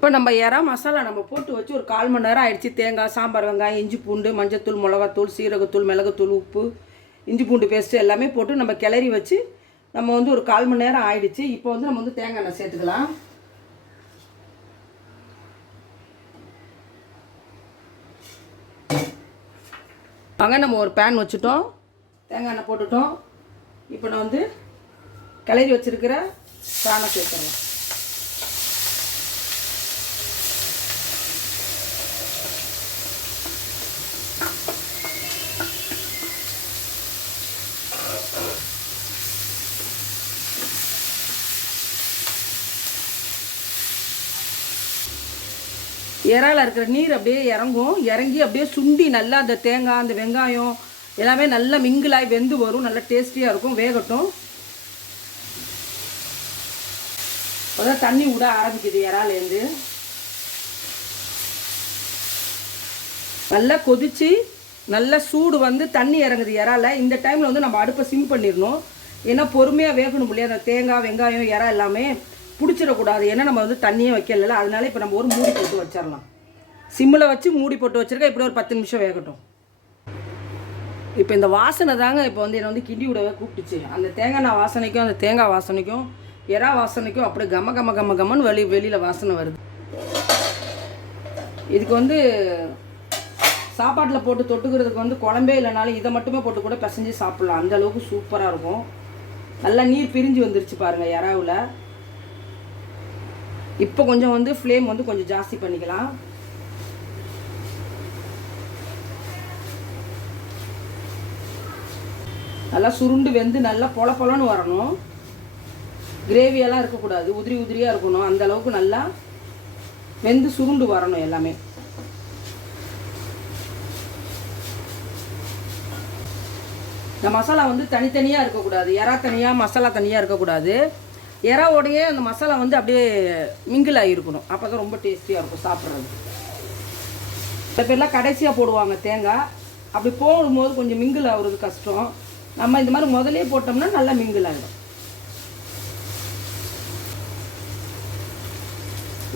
இப்போ நம்ம இறா மசாலா நம்ம போட்டு வச்சு ஒரு கால் மணி நேரம் ஆயிடுச்சு. தேங்காய் சாம்பார் வெங்காயம் இஞ்சி பூண்டு மஞ்சத்தூள் மிளகாத்தூள் சீரகத்தூள் மிளகுத்தூள் உப்பு இஞ்சி பூண்டு பேஸ்ட்டு எல்லாமே போட்டு நம்ம கிளறி வச்சு நம்ம வந்து ஒரு கால் மணி நேரம் ஆயிடுச்சு. இப்போ வந்து நம்ம வந்து தேங்காய் எண்ணெய் சேர்த்துக்கலாம். அங்கே நம்ம ஒரு பேன் வச்சுட்டோம். தேங்காய் எண்ணெய் போட்டுட்டோம். இப்போ நான் வந்து கிளறி வச்சுருக்கிற பேனை சேர்த்துடலாம். இறால இருக்கிற நீர் அப்படியே இறங்கும். இறங்கி அப்படியே சுண்டி நல்லா அந்த தேங்காய் அந்த வெங்காயம் எல்லாமே நல்லா மிங்கிளாகி வெந்து வரும். நல்லா டேஸ்டியாக இருக்கும். வேகட்டும். அதான் தண்ணி விட ஆரம்பிக்குது இறாலேருந்து நல்லா கொதிச்சு நல்லா சூடு வந்து தண்ணி இறங்குது இறால. இந்த டைமில் வந்து நம்ம அடுப்பை சிம் பண்ணிடணும். ஏன்னா பொறுமையாக வேகணும் இல்லையா? அந்த தேங்காய் வெங்காயம் இறா எல்லாமே. பிடிச்சிடக்கூடாது. ஏன்னா நம்ம வந்து தண்ணியே வைக்கல அதனால இப்போ நம்ம ஒரு மூடி போட்டு வச்சிடலாம் சிம்மில் வச்சு மூடி போட்டு வச்சிருக்கேன் இப்படி ஒரு பத்து நிமிஷம் வேகட்டும். இப்போ இந்த வாசனை தாங்க இப்போ வந்து என்னை வந்து கிண்டி விடவே கூப்பிட்டுச்சு. அந்த தேங்காய் நான் வாசனைக்கும் அந்த தேங்காய் வாசனைக்கும் எறா வாசனைக்கும் அப்படியே கம கம கம கமன்னு வெளி வெளியில் வாசனை வருது. இதுக்கு வந்து சாப்பாட்டில் போட்டு தொட்டுக்கிறதுக்கு வந்து குழம்பே இல்லைனாலும் இதை மட்டுமே போட்டு கூட பிசைஞ்சு சாப்பிட்லாம். அந்த அளவுக்கு சூப்பராக இருக்கும். நல்லா நீர் பிரிஞ்சு வந்துருச்சு பாருங்கள் எறாவில். இப்போ கொஞ்சம் வந்து ஃப்ளேம் வந்து கொஞ்சம் ஜாஸ்தி பண்ணிக்கலாம். நல்லா சுருண்டு வெந்து நல்லா பொல பொலன்னு வரணும். கிரேவியெல்லாம் இருக்கக்கூடாது. உதிரி உதிரியாக இருக்கணும். அந்த அளவுக்கு நல்லா வெந்து சுருண்டு வரணும் எல்லாமே. இந்த மசாலா வந்து தனித்தனியாக இருக்கக்கூடாது. எறா தனியாக மசாலா தனியாக இருக்கக்கூடாது. எறாவோடையே அந்த மசாலா வந்து அப்படியே மிங்கிள் ஆகிருக்கணும் அப்போ தான் ரொம்ப டேஸ்டியாக இருக்கும் சாப்பிட்றது. சில பேர்லாம் கடைசியாக போடுவாங்க தேங்காய். அப்படி போடும்போது கொஞ்சம் மிங்கிள் ஆகுறது கஷ்டம். நம்ம இந்த மாதிரி முதலே போட்டோம்னா நல்லா மிங்கிள் ஆகிடும்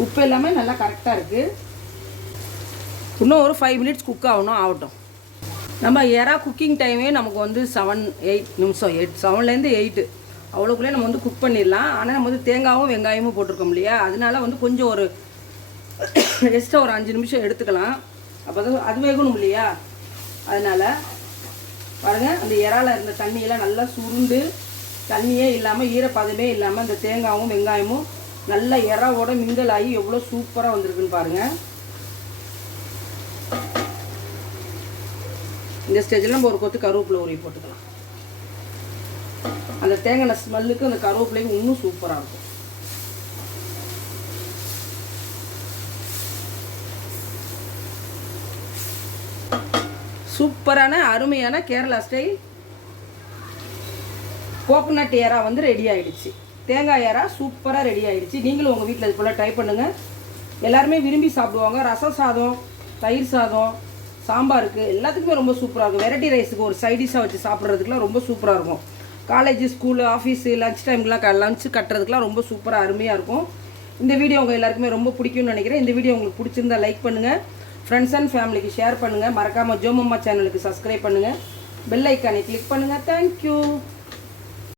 உப்பு எல்லாமே நல்லா கரெக்டாக இருக்குது இன்னும் ஒரு ஃபைவ் மினிட்ஸ் குக் ஆகணும் ஆகட்டும். நம்ம எறா குக்கிங் டைமே நமக்கு வந்து செவன் எயிட் நிமிஷம் எயிட் செவன்லேருந்து எயிட்டு அவ்வளோக்குள்ளே நம்ம வந்து குக் பண்ணிடலாம். ஆனால் நம்ம வந்து தேங்காயும் வெங்காயமும் போட்டிருக்கோம் இல்லையா? அதனால வந்து கொஞ்சம் ஒரு எக்ஸ்ட்ரா ஒரு அஞ்சு நிமிஷம் எடுத்துக்கலாம். அப்போ தான் அது வேகணும் இல்லையா? அதனால் பாருங்கள் அந்த இறால இருந்த தண்ணியெல்லாம் நல்லா சுருண்டு தண்ணியே இல்லாமல் ஈரப்பதமே இல்லாமல் அந்த தேங்காயும் வெங்காயமும் நல்லா இறாவோட மிங்கல் ஆகி எவ்வளோ சூப்பராக வந்திருக்குன்னு பாருங்கள் இந்த ஸ்டேஜில் நம்ம ஒரு கொத்து கருவேப்பிலை உருவி போட்டுக்கலாம். அந்த தேங்காய் ஸ்மெல்லுக்கு அந்த கருவேப்பிலையும் இன்னும் சூப்பராக இருக்கும். சூப்பரான அருமையான கேரளா ஸ்டைல் கோகோனட் ஏரா வந்து ரெடி ஆகிடுச்சு தேங்காய் ஏரா சூப்பராக ரெடி ஆகிடுச்சு நீங்களும் உங்கள் வீட்டில் இது போல் ட்ரை பண்ணுங்கள் எல்லாருமே விரும்பி சாப்பிடுவாங்க. ரசம் சாதம் தயிர் சாதம் சாம்பாருக்கு எல்லாத்துக்குமே ரொம்ப சூப்பராக இருக்கும். வெரைட்டி ரைஸுக்கு ஒரு சைடிஷாக வச்சு சாப்பிட்றதுக்குலாம் ரொம்ப சூப்பராக இருக்கும். காலேஜ் ஸ்கூலு ஆஃபீஸு லஞ்ச் டைம்லாம் க லஞ்சு கட்டுறதுக்குலாம் ரொம்ப சூப்பராக அருமையாக இருக்கும். இந்த வீடியோ உங்கள் எல்லாருக்குமே ரொம்ப பிடிக்கும்னு நினைக்கிறேன். இந்த வீடியோ உங்களுக்கு பிடிச்சிருந்தா லைக் பண்ணுங்கள் ஃப்ரெண்ட்ஸ் அண்ட் ஃபேமிலிக்கு ஷேர் பண்ணுங்கள் மறக்காமல் ஜோமம்மா சேனலுக்கு சப்ஸ்கிரைப் பண்ணுங்கள் பெல் ஐக்கானை கிளிக் பண்ணுங்கள் தேங்க்யூ